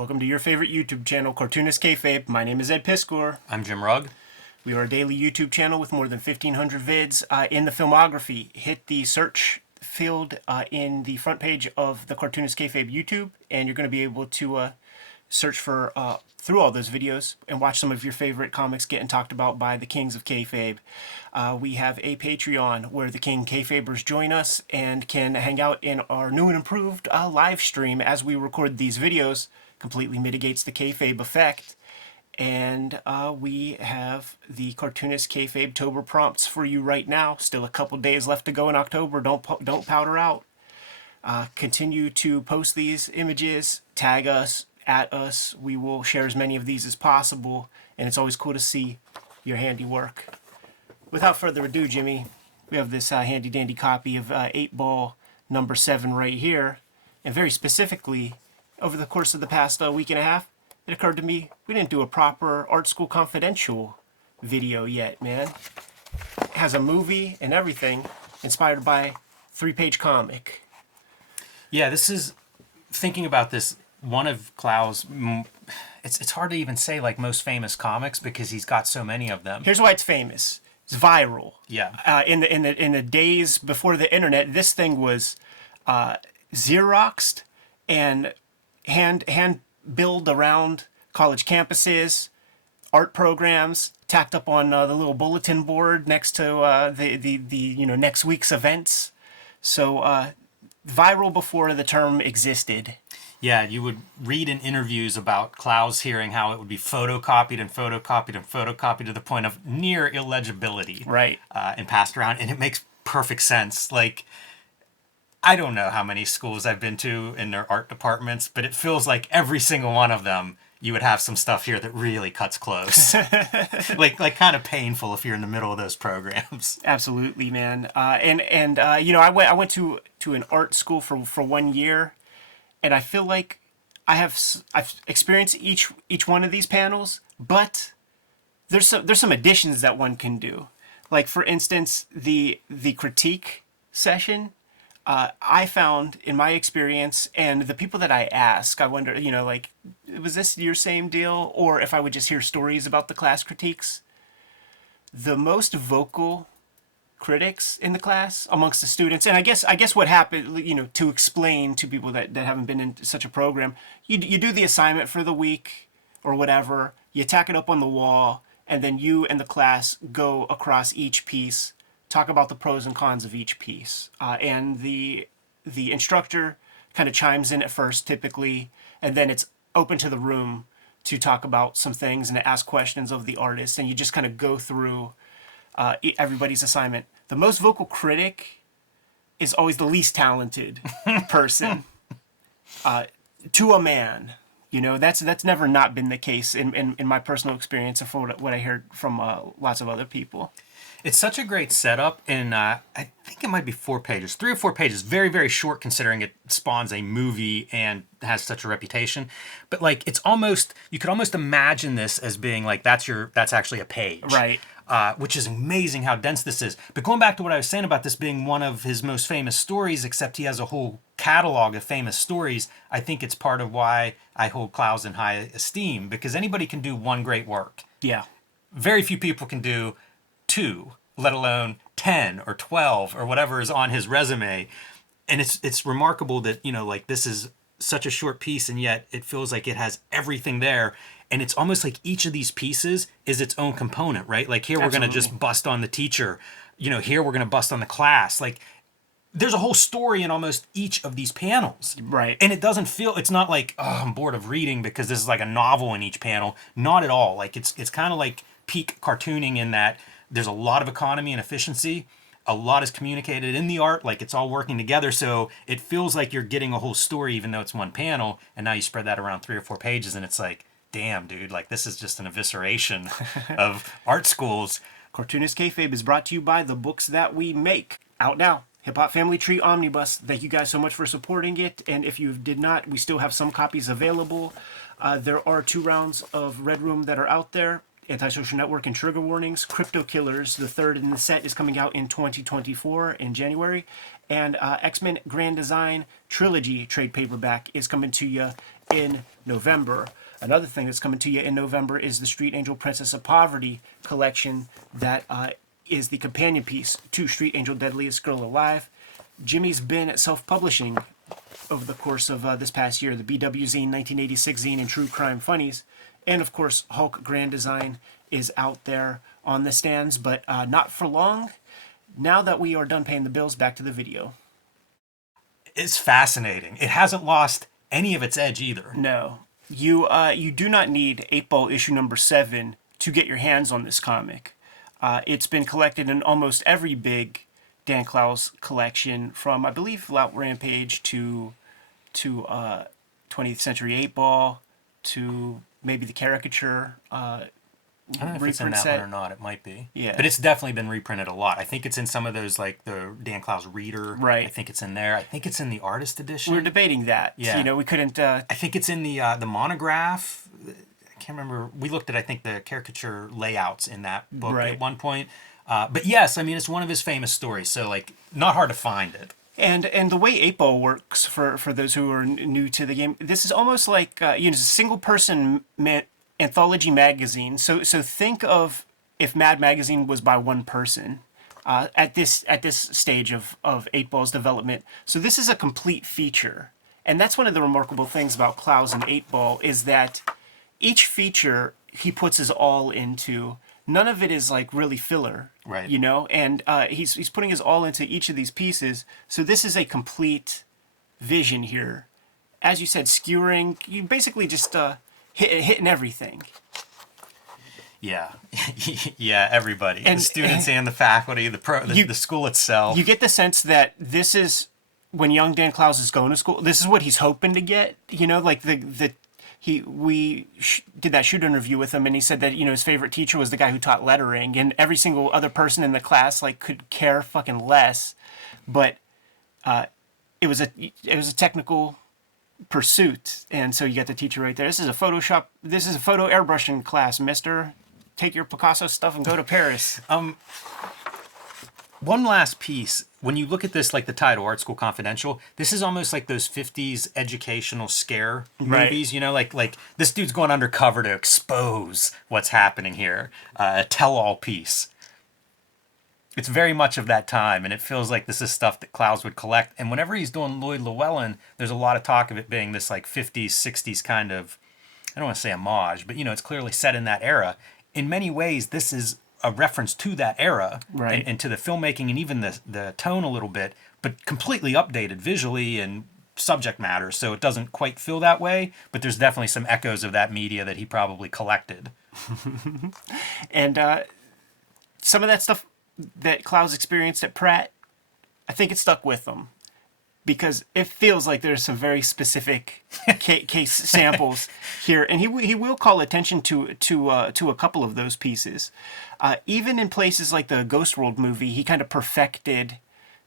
Welcome to your favorite YouTube channel, Cartoonist Kayfabe. My name is Ed Piscor. I'm Jim Rugg. We are a daily YouTube channel with more than 1,500 vids in the filmography. Hit the search field in the front page of the Cartoonist Kayfabe YouTube, and you're going to be able to search for through all those videos and watch some of your favorite comics getting talked about by the kings of Kayfabe. We have a Patreon where the King Kayfabers join us and can hang out in our new and improved live stream as we record these videos. Completely mitigates the Kayfabe effect. And we have the Cartoonist Kayfabe Tober prompts for you right now. Still a couple days left to go in October. Don't powder out. Continue to post these images, tag us, at us. We will share as many of these as possible, and it's always cool to see your handiwork. Without further ado, Jimmy, we have this handy dandy copy of 8-Ball number 7 right here, and very specifically, over the course of the past week and a half, it occurred to me we didn't do a proper Art School Confidential video yet, man. It has a movie and everything, inspired by 3-page comic. Yeah, this is, thinking about this, one of Clowes', it's hard to even say like most famous comics because he's got so many of them. Here's why it's famous. It's viral. Yeah. In the days before the internet, this thing was Xeroxed and hand built around college campuses, art programs, tacked up on the little bulletin board next to the next week's events. So viral before the term existed. Yeah, you would read in interviews about Clowes hearing how it would be photocopied and photocopied and photocopied to the point of near illegibility. Right. And passed around, and it makes perfect sense. Like, I don't know how many schools I've been to in their art departments, but it feels like every single one of them, you would have some stuff here that really cuts close. like kind of painful if you're in the middle of those programs. Absolutely, man. I went to an art school for 1 year, and I feel like I've experienced each one of these panels, but there's some additions that one can do. Like, for instance, the critique session. I found, in my experience, and the people that I ask, I wonder, was this your same deal? Or if I would just hear stories about the class critiques, the most vocal critics in the class amongst the students, and I guess what happened, to explain to people that haven't been in such a program, you do the assignment for the week or whatever, you tack it up on the wall, and then you and the class go across each piece, talk about the pros and cons of each piece, and the instructor kind of chimes in at first typically, and then it's open to the room to talk about some things and to ask questions of the artist, and you just kind of go through everybody's assignment. The most vocal critic is always the least talented person, to a man. That's never not been the case in my personal experience and for what I heard from lots of other people. It's such a great setup, and I think it might be 4 pages, 3 or 4 pages. Very, very short considering it spawns a movie and has such a reputation. But like, it's almost, you could almost imagine this as being like that's actually a page, right? Which is amazing how dense this is. But going back to what I was saying about this being one of his most famous stories, except he has a whole catalog of famous stories, I think it's part of why I hold Clowes in high esteem, because anybody can do one great work. Yeah. Very few people can do 2, let alone 10 or 12 or whatever is on his resume. And it's remarkable that, this is such a short piece, and yet it feels like it has everything there. And it's almost like each of these pieces is its own component, right? Like here we're going to just bust on the teacher. Here we're going to bust on the class. Like there's a whole story in almost each of these panels. Right. And it doesn't feel, it's not like, oh, I'm bored of reading because this is like a novel in each panel. Not at all. Like it's kind of like peak cartooning in that there's a lot of economy and efficiency. A lot is communicated in the art, like it's all working together. So it feels like you're getting a whole story, even though it's one panel. And now you spread that around 3 or 4 pages, and it's like, damn, dude, like this is just an evisceration of art schools. Cartoonist Kayfabe is brought to you by The Books That We Make. Out now. Hip Hop Family Tree Omnibus. Thank you guys so much for supporting it. And if you did not, we still have some copies available. There are 2 rounds of Red Room that are out there. Antisocial Network and Trigger Warnings. Crypto Killers, the 3rd in the set, is coming out in 2024 in January. And X-Men Grand Design Trilogy trade paperback is coming to you in November. Another thing that's coming to you in November is the Street Angel Princess of Poverty collection that is the companion piece to Street Angel Deadliest Girl Alive. Jimmy's been self-publishing over the course of this past year, the BW Zine 1986 zine and True Crime Funnies. And of course, Hulk Grand Design is out there on the stands, but not for long. Now that we are done paying the bills, back to the video. It's fascinating. It hasn't lost any of its edge either. No. You do not need 8-Ball issue number 7 to get your hands on this comic. It's been collected in almost every big Dan Clowes collection, from, I believe, Lout Rampage to 20th Century 8-Ball to maybe the caricature I don't know if it's in that one or not. It might be. Yeah. But it's definitely been reprinted a lot. I think it's in some of those, like the Dan Clowes Reader. Right. I think it's in there. I think it's in the Artist Edition. We're debating that. Yeah. You know, we couldn't... I think it's in the monograph. I can't remember. We looked at, I think, the caricature layouts in that book Right. at one point. But yes, I mean, it's one of his famous stories. So, like, not hard to find it. And the way 8-Ball works, for those who are new to the game, this is almost like, it's a single-person anthology magazine. So think of if Mad Magazine was by one person at this stage of 8-Ball's development. So this is a complete feature. And that's one of the remarkable things about Clowes and 8-Ball, is that each feature he puts his all into. None of it is like really filler, Right. you know? And he's putting his all into each of these pieces. So this is a complete vision here. As you said, skewering, you basically just hitting everything. Yeah. Yeah, everybody. And- the students and the faculty, the school itself. You get the sense that this is, when young Dan Clowes is going to school, this is what he's hoping to get, you know? Like we did that shoot interview with him, and he said that, you know, his favorite teacher was the guy who taught lettering, and every single other person in the class like could care fucking less, but it was a technical pursuit, and so you got the teacher right there. This is a photo airbrushing class, mister. Take your Picasso stuff and go to Paris. One last piece. When you look at this, like the title, Art School Confidential, this is almost like those 50s educational scare Right. movies, you know, like this dude's going undercover to expose what's happening here. A tell-all piece. It's very much of that time, and it feels like this is stuff that Clowes would collect. And whenever he's doing Lloyd Llewellyn, there's a lot of talk of it being this like 50s, 60s kind of, I don't want to say homage, but, you know, it's clearly set in that era. In many ways, this is a reference to that era, Right. and to the filmmaking and even the tone a little bit, but completely updated visually and subject matter, so it doesn't quite feel that way, but there's definitely some echoes of that media that he probably collected. And some of that stuff that Clowes experienced at Pratt, I think it stuck with him, because it feels like there's some very specific case samples here, and he will call attention to a couple of those pieces. Even in places like the Ghost World movie, he kind of perfected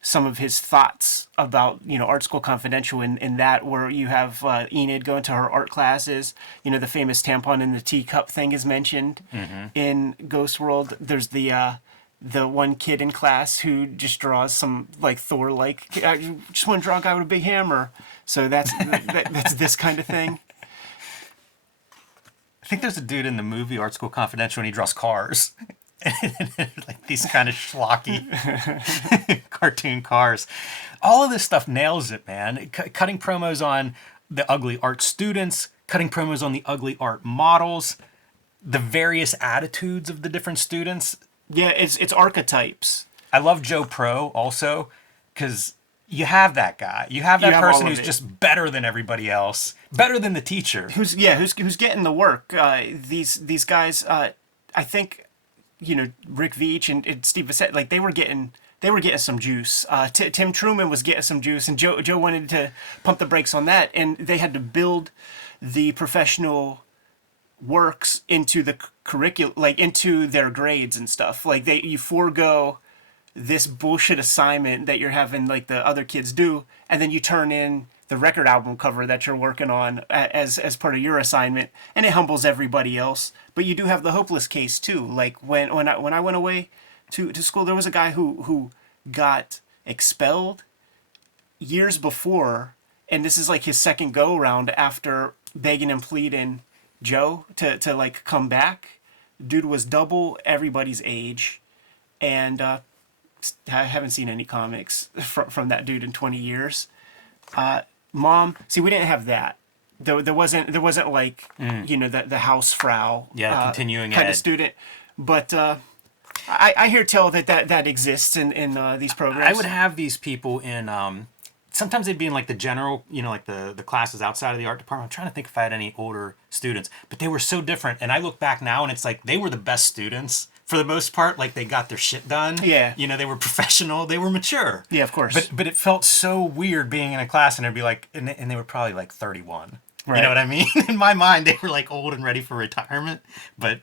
some of his thoughts about, you know, Art School Confidential in that, where you have Enid going to her art classes. You know, the famous tampon in the teacup thing is mentioned in Ghost World. There's the one kid in class who just draws some like Thor-like, I just want to draw a guy with a big hammer. So that's that's this kind of thing. I think there's a dude in the movie Art School Confidential, and he draws cars. Like these kind of schlocky cartoon cars. All of this stuff nails it, man. Cutting promos on the ugly art students, cutting promos on the ugly art models, the various attitudes of the different students. Yeah, it's archetypes. I love Joe Pro also, because you have that guy. You have that have person all of who's it. just better than everybody else, better than the teacher. Who's getting the work. These guys, I think, you know, Rick Veitch and Steve Bissett, like they were getting some juice. Tim Truman was getting some juice, and Joe wanted to pump the brakes on that, and they had to build the professional works into the curriculum, like into their grades and stuff. Like you forego this bullshit assignment that you're having like the other kids do, and then you turn in the record album cover that you're working on as part of your assignment, and it humbles everybody else. But you do have the hopeless case too. Like when I went away to school, there was a guy who got expelled years before, and this is like his second go around after begging and pleading Joe to like come back. Dude was double everybody's age, and I haven't seen any comics from that dude in 20 years. Mom, see, we didn't have that. There wasn't like the Hausfrau continuing kind ed of student, but I hear tell that exists in these programs. I would have these people in sometimes they'd be in like the general, like the classes outside of the art department. I'm trying to think if I had any older students, but they were so different. And I look back now and it's like they were the best students for the most part. Like they got their shit done. Yeah. They were professional. They were mature. Yeah, of course. But it felt so weird being in a class and it'd be like, and they were probably like 31. Right. You know what I mean? In my mind, they were like old and ready for retirement, but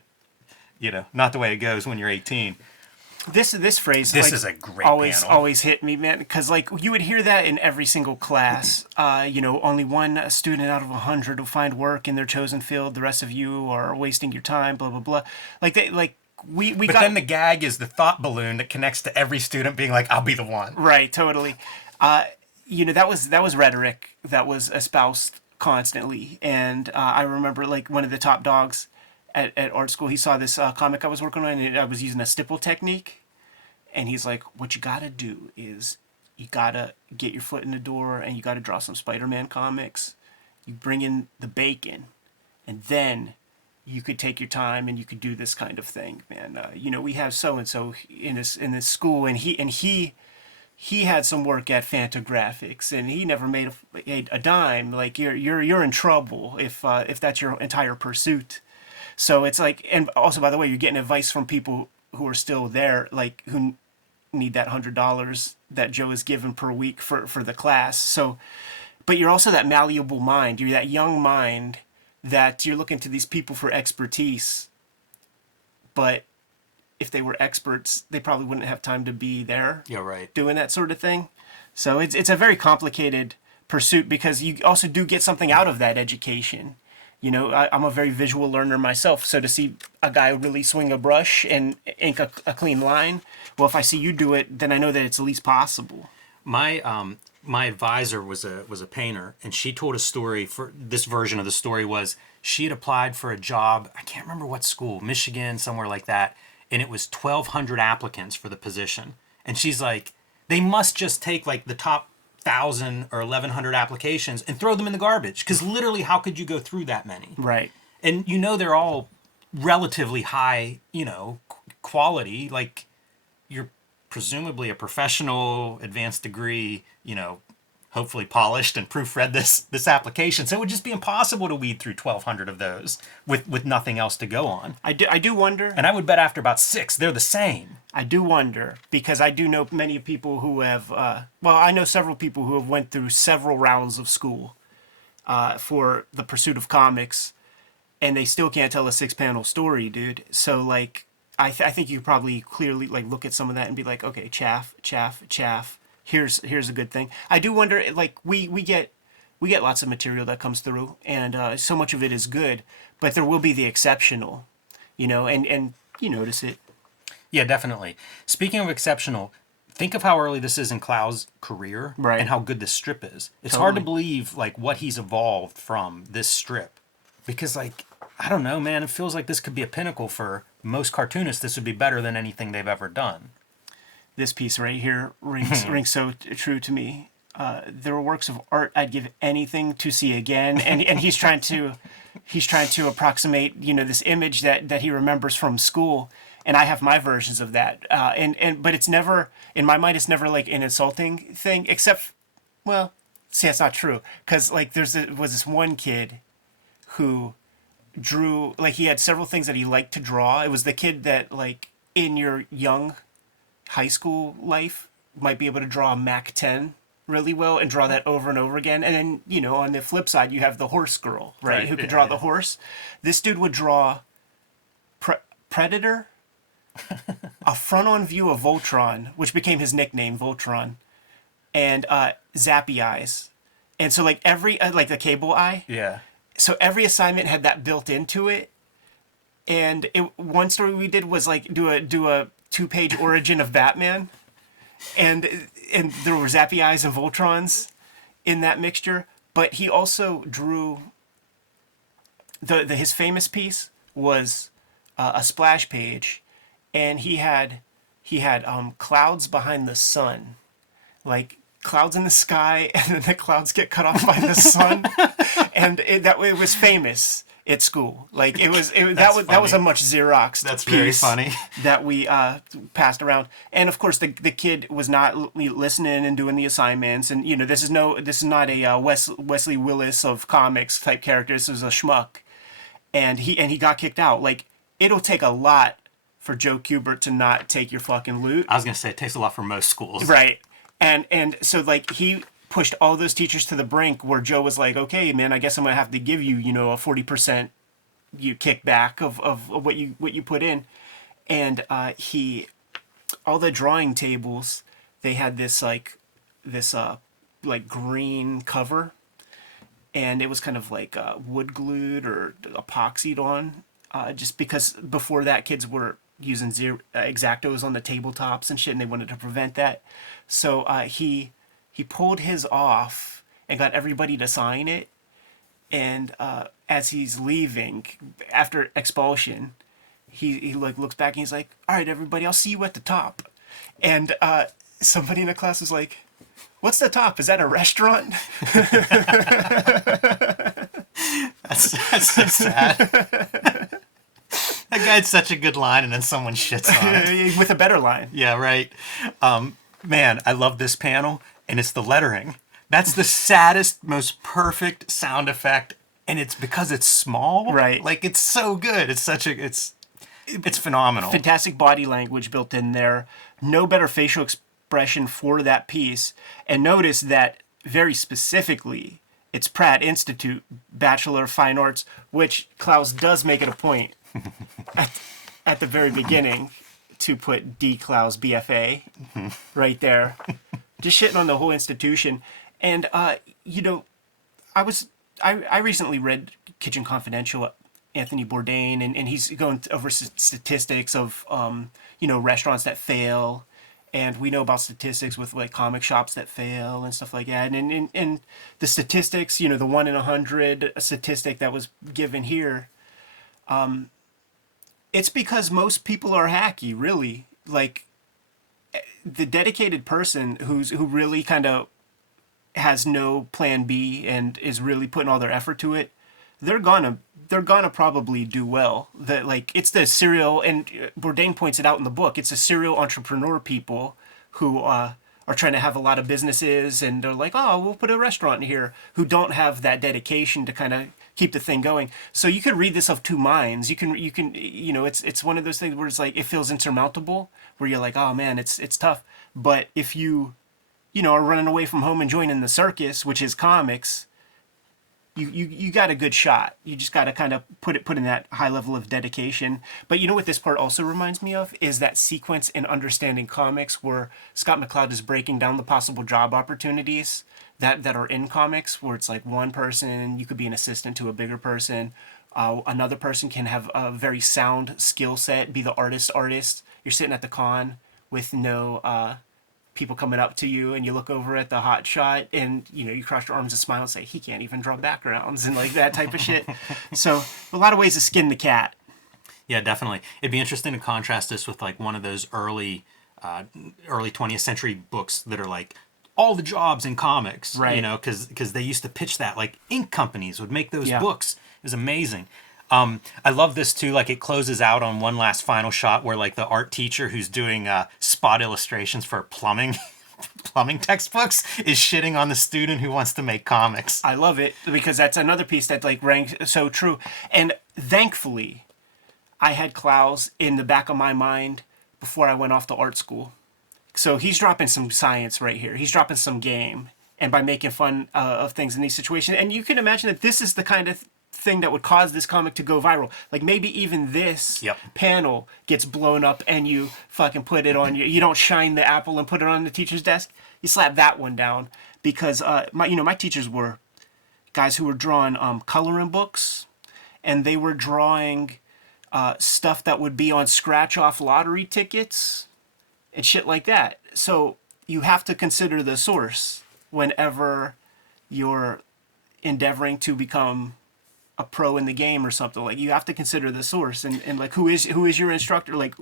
not the way it goes when you're 18. This phrase is a great panel. always hit me, man, because like you would hear that in every single class. Only one student out of 100 will find work in their chosen field. The rest of you are wasting your time. Blah blah blah. But then the gag is the thought balloon that connects to every student being like, "I'll be the one." Right, totally. That was rhetoric that was espoused constantly, and I remember like one of the top dogs at art school, he saw this comic I was working on, and I was using a stipple technique. And he's like, what you gotta do is you gotta get your foot in the door and you gotta draw some Spider-Man comics. You bring in the bacon, and then you could take your time and you could do this kind of thing, man. We have so-and-so in this school, and he had some work at Fantagraphics, and he never made a dime. Like you're in trouble if that's your entire pursuit. So it's like, and also, by the way, you're getting advice from people who are still there, like who need that $100 that Joe is given per week for the class. So, but you're also that malleable mind. You're that young mind that you're looking to these people for expertise. But if they were experts, they probably wouldn't have time to be there. Yeah, right. Doing that sort of thing. So it's a very complicated pursuit because you also do get something out of that education. I'm a very visual learner myself, so to see a guy really swing a brush and ink a clean line, well, if I see you do it, then I know that it's at least possible. My advisor was a painter, and she told a story. For this version of the story was she had applied for a job. I can't remember what school, Michigan, somewhere like that, and it was 1,200 applicants for the position. And she's like, they must just take like the top 1,000 or 1,100 applications and throw them in the garbage, because literally how could you go through that many? Right. And they're all relatively high quality, like you're presumably a professional, advanced degree, hopefully polished and proofread this application, so it would just be impossible to weed through 1,200 of those with nothing else to go on. I do wonder, and I would bet after about 6 they're the same. I do wonder, because I do know many people who have, I know several people who have went through several rounds of school for the pursuit of comics, and they still can't tell a 6-panel story, dude. So, like, I think you probably clearly, like, look at some of that and be like, okay, chaff. Here's a good thing. I do wonder, like, we get lots of material that comes through, and so much of it is good, but there will be the exceptional, and you notice it. Yeah, definitely. Speaking of exceptional, think of how early this is in Clowes' career, right, and how good this strip is. It's totally hard to believe like what he's evolved from this strip, because like I don't know, man, it feels like this could be a pinnacle for most cartoonists. This would be better than anything they've ever done. This piece right here rings so true to me. There are works of art I'd give anything to see again, and he's trying to approximate this image that he remembers from school. And I have my versions of that, but it's never, in my mind, it's never like an insulting thing, except, well, see, that's not true, because like was this one kid who drew, like, he had several things that he liked to draw. It was the kid that, like, in your young high school life might be able to draw a Mac 10 really well and draw that over and over again. And then, on the flip side, you have the horse girl, right? Who could draw the horse. This dude would draw Predator, a front-on view of Voltron, which became his nickname, Voltron, and Zappy Eyes. And so, like, every, like the cable eye. Yeah. So every assignment had that built into it. And one story we did was, like, do a 2-page origin of Batman. And there were Zappy Eyes and Voltrons in that mixture. But he also drew his famous piece was a splash page, and he had clouds behind the sun, like clouds in the sky, and then the clouds get cut off by the sun, and it was famous at school. Like that was a much Xerox. That's very funny. That we passed around, and of course the kid was not listening and doing the assignments, and this is not a Wesley Willis of comics type character. This is a schmuck, and he got kicked out. Like, it'll take a lot for Joe Kubert to not take your fucking loot. I was gonna say it takes a lot for most schools, right? And so like he pushed all those teachers to the brink where Joe was like, okay, man, I guess I'm gonna have to give you a 40% kickback of what you put in, and all the drawing tables, they had this green cover, and it was kind of like wood glued or epoxied on, just because before that kids were using X-Actos on the tabletops and shit, and they wanted to prevent that. So he pulled his off and got everybody to sign it. And as he's leaving after expulsion, he like looks back and he's like, "All right, everybody, I'll see you at the top." And somebody in the class was like, "What's the top? Is that a restaurant?" That's so sad. That guy had such a good line, and then someone shits on it. With a better line. Yeah, right. Man, I love this panel, and it's the lettering. That's the saddest, most perfect sound effect, and it's because it's small. Right. Like, it's so good. It's phenomenal. Fantastic body language built in there. No better facial expression for that piece. And notice that very specifically, it's Pratt Institute Bachelor of Fine Arts, which Clowes does make it a point at the very beginning to put D. Clowes BFA right there. Just shitting on the whole institution. And, I recently read Kitchen Confidential, Anthony Bourdain, and he's going over statistics of, restaurants that fail. And we know about statistics with like comic shops that fail and stuff like that. And the statistics, the 1 in 100 statistic that was given here, it's because most people are hacky, really. Like, the dedicated person who really kind of has no plan B and is really putting all their effort to it, they're gonna probably do well. That, like, it's the serial, and Bourdain points it out in the book, it's the serial entrepreneur people who are trying to have a lot of businesses, and they're like, oh, we'll put a restaurant in here, who don't have that dedication to kind of keep the thing going. So you could read this of two minds. You can it's one of those things where it's like it feels insurmountable, where you're like, oh man, it's tough. But if you are running away from home and joining the circus, which is comics, you got a good shot. You just got to kind of put in that high level of dedication. But you know what this part also reminds me of is that sequence in Understanding Comics where Scott McCloud is breaking down the possible job opportunities that are in comics, where it's like one person, you could be an assistant to a bigger person. Another person can have a very sound skill set, be the artist. You're sitting at the con with no people coming up to you, and you look over at the hot shot, and you cross your arms and smile and say, he can't even draw backgrounds, and like that type of shit. So a lot of ways to skin the cat. Yeah, definitely. It'd be interesting to contrast this with like one of those early 20th century books that are like all the jobs in comics, right? Because they used to pitch that, like ink companies would make those books. It was amazing. I love this too. Like, it closes out on one last final shot where like the art teacher who's doing spot illustrations for plumbing textbooks is shitting on the student who wants to make comics. I love it because that's another piece that like rang so true. And thankfully, I had Clowes in the back of my mind before I went off to art school. So he's dropping some science right here. He's dropping some game, and by making fun of things in these situations. And you can imagine that this is the kind of thing that would cause this comic to go viral. Like, maybe even this panel gets blown up and you fucking put it on you don't shine the apple and put it on the teacher's desk. You slap that one down because my teachers were guys who were drawing coloring books, and they were drawing stuff that would be on scratch off lottery tickets and shit like that. So you have to consider the source whenever you're endeavoring to become a pro in the game or something, like, you have to consider the source, and like, who is your instructor, like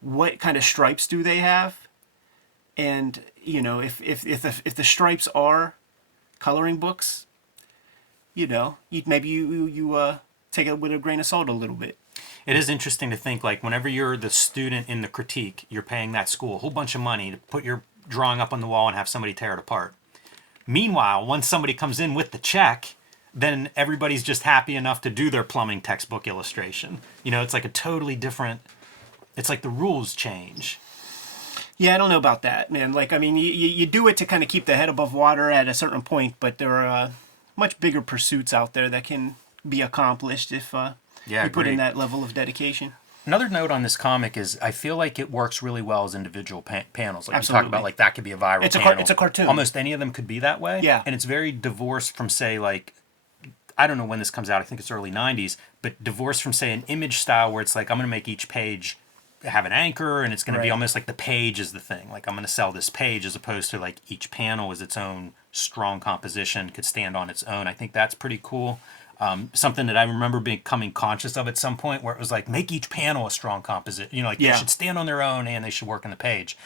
what kind of stripes do they have, and if the stripes are coloring books, maybe you take it with a grain of salt a little bit. It is interesting to think, like, whenever you're the student in the critique, you're paying that school a whole bunch of money to put your drawing up on the wall and have somebody tear it apart. Meanwhile, once somebody comes in with the check, then everybody's just happy enough to do their plumbing textbook illustration. It's like a totally different, it's like the rules change. Yeah, I don't know about that, man. Like, I mean, you do it to kind of keep the head above water at a certain point, but there are much bigger pursuits out there that can be accomplished if you put in that level of dedication. Another note on this comic is I feel like it works really well as individual panels. Like Absolutely. you talk about, like, that could be a viral panel. It's a cartoon. Almost any of them could be that way. Yeah. And it's very divorced from, say, like, I don't know when this comes out. I think it's early 90s. But divorced from, say, an image style where it's like, I'm going to make each page have an anchor, and it's going to be almost like the page is the thing. Like, I'm going to sell this page, as opposed to, like, each panel is its own strong composition, could stand on its own. I think that's pretty cool. Something that I remember becoming conscious of at some point, where it was like, make each panel a strong composition. They should stand on their own and they should work on the page.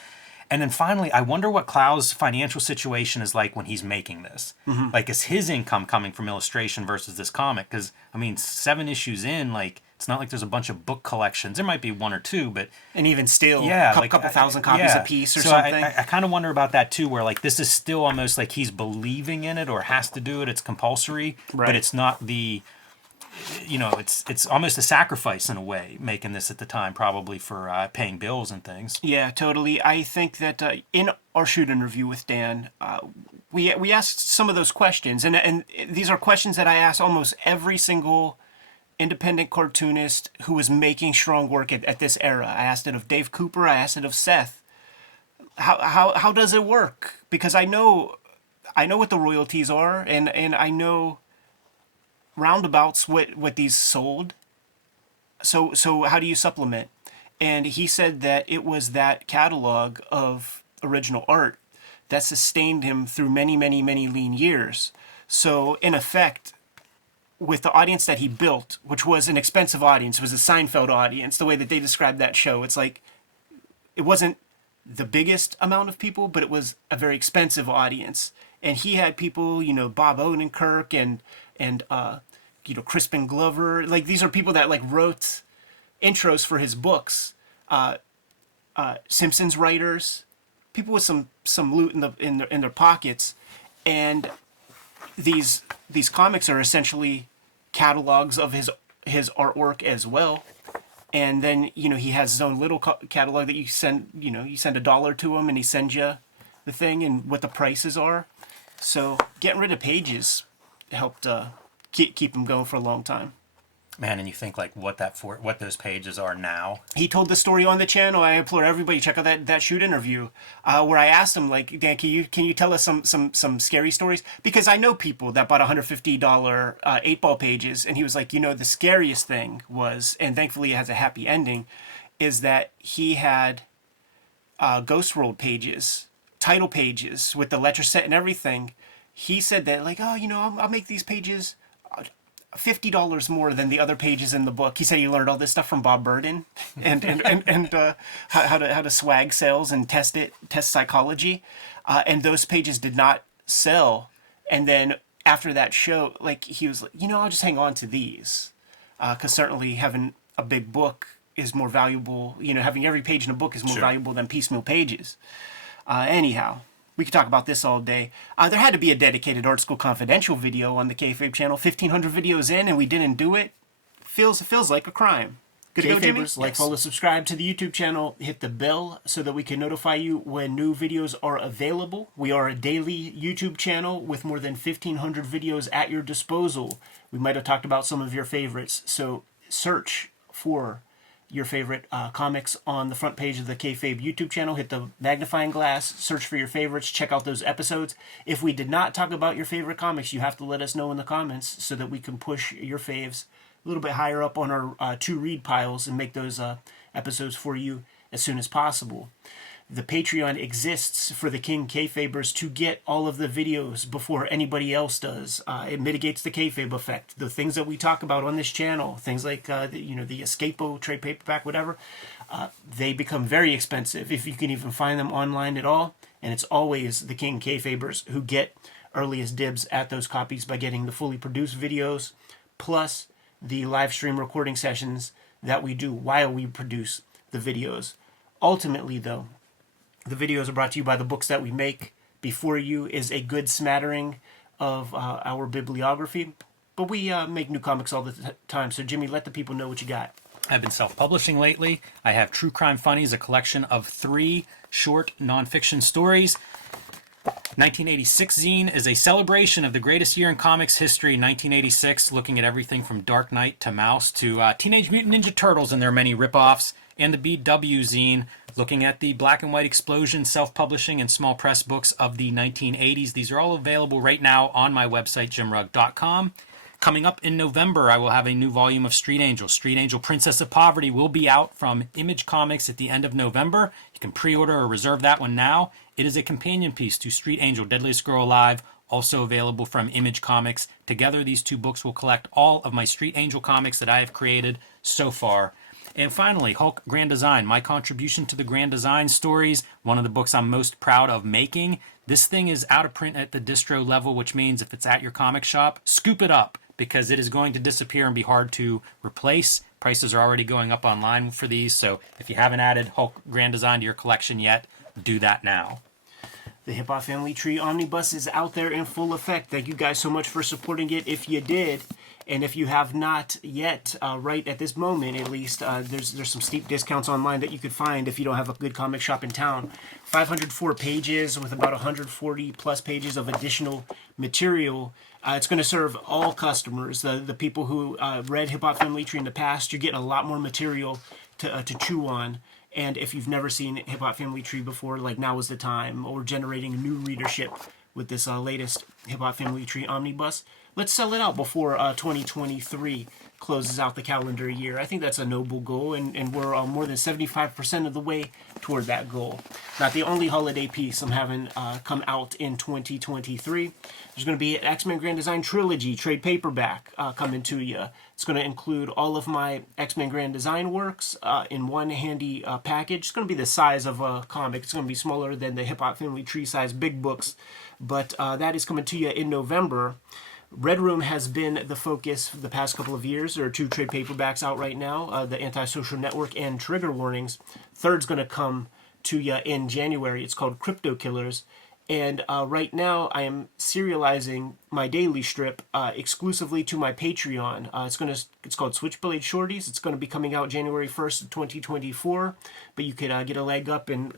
And then finally, I wonder what Clowes' financial situation is like when he's making this. Mm-hmm. Like, is his income coming from illustration versus this comic? Because, I mean, 7 issues in, like, it's not like there's a bunch of book collections. There might be 1 or 2, but... And even still, a couple thousand copies a piece or something. I kind of wonder about that, too, where, like, this is still almost like he's believing in it or has to do it. It's compulsory, but it's not the... it's almost a sacrifice in a way, making this at the time, probably for paying bills and things. Yeah, totally. I think that in our shoot interview with Dan, we asked some of those questions, and these are questions that I ask almost every single independent cartoonist who was making strong work at this era. I asked it of Dave Cooper. I asked it of Seth. How does it work? Because I know what the royalties are, and I know roundabouts what these sold. So how do you supplement? And he said that it was that catalog of original art that sustained him through many, many, many lean years. So in effect, with the audience that he built, which was an expensive audience, it was a Seinfeld audience, the way that they described that show, it's like, it wasn't the biggest amount of people, but it was a very expensive audience. And he had people, Bob Odenkirk and Crispin Glover. Like, these are people that, like, wrote intros for his books. Simpsons writers, people with some loot in their pockets, and these comics are essentially catalogs of his artwork as well. And then he has his own little catalog that you send $1 to him, and he sends you the thing and what the prices are. So getting rid of pages helped keep him going for a long time. Man, and you think, like, what those pages are now. He told the story on the channel. I implore everybody, check out that shoot interview where I asked him, like, Dan, can you tell us some scary stories? Because I know people that bought $150 8-ball pages, and he was like, the scariest thing was, and thankfully it has a happy ending, is that he had ghost rolled pages, title pages with the letter set and everything. He said that, like, I'll make these pages $50 more than the other pages in the book. He said he learned all this stuff from Bob Burden and how to swag sales and test psychology, and those pages did not sell. And then after that show, like, he was like, I'll just hang on to these, because certainly having a big book is more valuable. Having every page in a book is more valuable than piecemeal pages. Anyhow. We could talk about this all day. There had to be a dedicated Art School Confidential video on the Kayfabe channel. 1,500 videos in, and we didn't do it. Feels like a crime. Good to go, Jimmy? Like, follow, subscribe to the YouTube channel. Hit the bell so that we can notify you when new videos are available. We are a daily YouTube channel with more than 1,500 videos at your disposal. We might have talked about some of your favorites, so search for your favorite comics on the front page of the Kayfabe YouTube channel. Hit the magnifying glass, search for your favorites, check out those episodes. If we did not talk about your favorite comics, you have to let us know in the comments so that we can push your faves a little bit higher up on our to-read piles and make those episodes for you as soon as possible. the Patreon exists for the King Kayfabers to get all of the videos before anybody else does. It mitigates the kayfabe effect. The things that we talk about on this channel, things like the Escapo trade paperback, whatever, they become very expensive if you can even find them online at all. And it's always the King Kayfabers who get earliest dibs at those copies by getting the fully produced videos, plus the live stream recording sessions that we do while we produce the videos. Ultimately, though, the videos are brought to you by the books that we make. Before you is a good smattering of our bibliography, but we make new comics all the time. So, Jimmy, let the people know what you got. I've been self-publishing lately. I have True Crime Funnies, a collection of 3 short nonfiction stories. 1986 zine is a celebration of the greatest year in comics history, 1986, looking at everything from Dark Knight to Mouse to Teenage Mutant Ninja Turtles and their many ripoffs. And the BW zine, looking at the black and white explosion, self-publishing, and small press books of the 1980s. These are all available right now on my website, jimrugg.com. Coming up in November, I will have a new volume of Street Angel. Street Angel Princess of Poverty will be out from Image Comics at the end of November. You can pre-order or reserve that one now. It is a companion piece to Street Angel, Deadliest Girl Alive, also available from Image Comics. Together, these 2 books will collect all of my Street Angel comics that I have created so far. And finally, Hulk Grand Design, my contribution to the Grand Design stories, one of the books I'm most proud of making. This thing is out of print at the distro level, which means if it's at your comic shop, scoop it up, because it is going to disappear and be hard to replace. Prices are already going up online for these, so if you haven't added Hulk Grand Design to your collection yet, do that now. The Hip Hop Family Tree Omnibus is out there in full effect. Thank you guys so much for supporting it if you did. And if you have not yet, right at this moment at least, there's some steep discounts online that you could find if you don't have a good comic shop in town. 504 pages with about 140 plus pages of additional material. It's going to serve all customers. The people who read Hip Hop Family Tree in the past, you're getting a lot more material to chew on. And if you've never seen Hip Hop Family Tree before, like, now is the time. Or generating new readership with this latest Hip Hop Family Tree Omnibus. Let's sell it out before 2023 closes out the calendar year. I think that's a noble goal, and we're more than 75% of the way toward that goal. Not the only holiday piece I'm having come out in 2023. There's going to be an X-Men Grand Design Trilogy trade paperback coming to you. It's going to include all of my X-Men Grand Design works in one handy package. It's going to be the size of a comic. It's going to be smaller than the Hip Hop Family Tree size big books, but that is coming to you in November. Red Room has been the focus for the past couple of years. There are 2 trade paperbacks out right now, the Antisocial Network and Trigger Warnings. Third's going to come to you in January. It's called Crypto Killers. And right now I am serializing my daily strip exclusively to my Patreon. It's called Switchblade Shorties. It's going to be coming out January 1st of 2024. But you could get a leg up and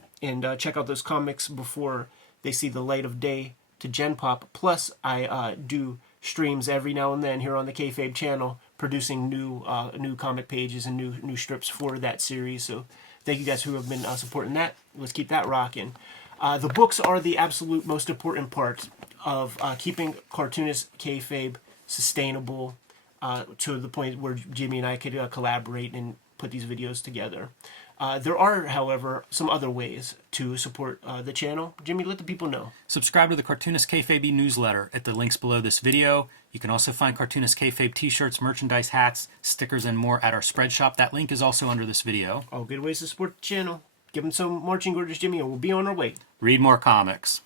check out those comics before they see the light of day to Gen Pop. Plus, I do streams every now and then here on the Kayfabe channel, producing new comic pages and new strips for that series. So thank you guys who have been supporting that. Let's keep that rocking. The books are the absolute most important part of keeping Cartoonist Kayfabe sustainable to the point where Jimmy and I could collaborate and put these videos together. There are, however, some other ways to support the channel. Jimmy, let the people know. Subscribe to the Cartoonist Kayfabe newsletter at the links below this video. You can also find Cartoonist Kayfabe t-shirts, merchandise, hats, stickers, and more at our spread shop. That link is also under this video. All good ways to support the channel. Give them some marching orders, Jimmy, and we'll be on our way. Read more comics.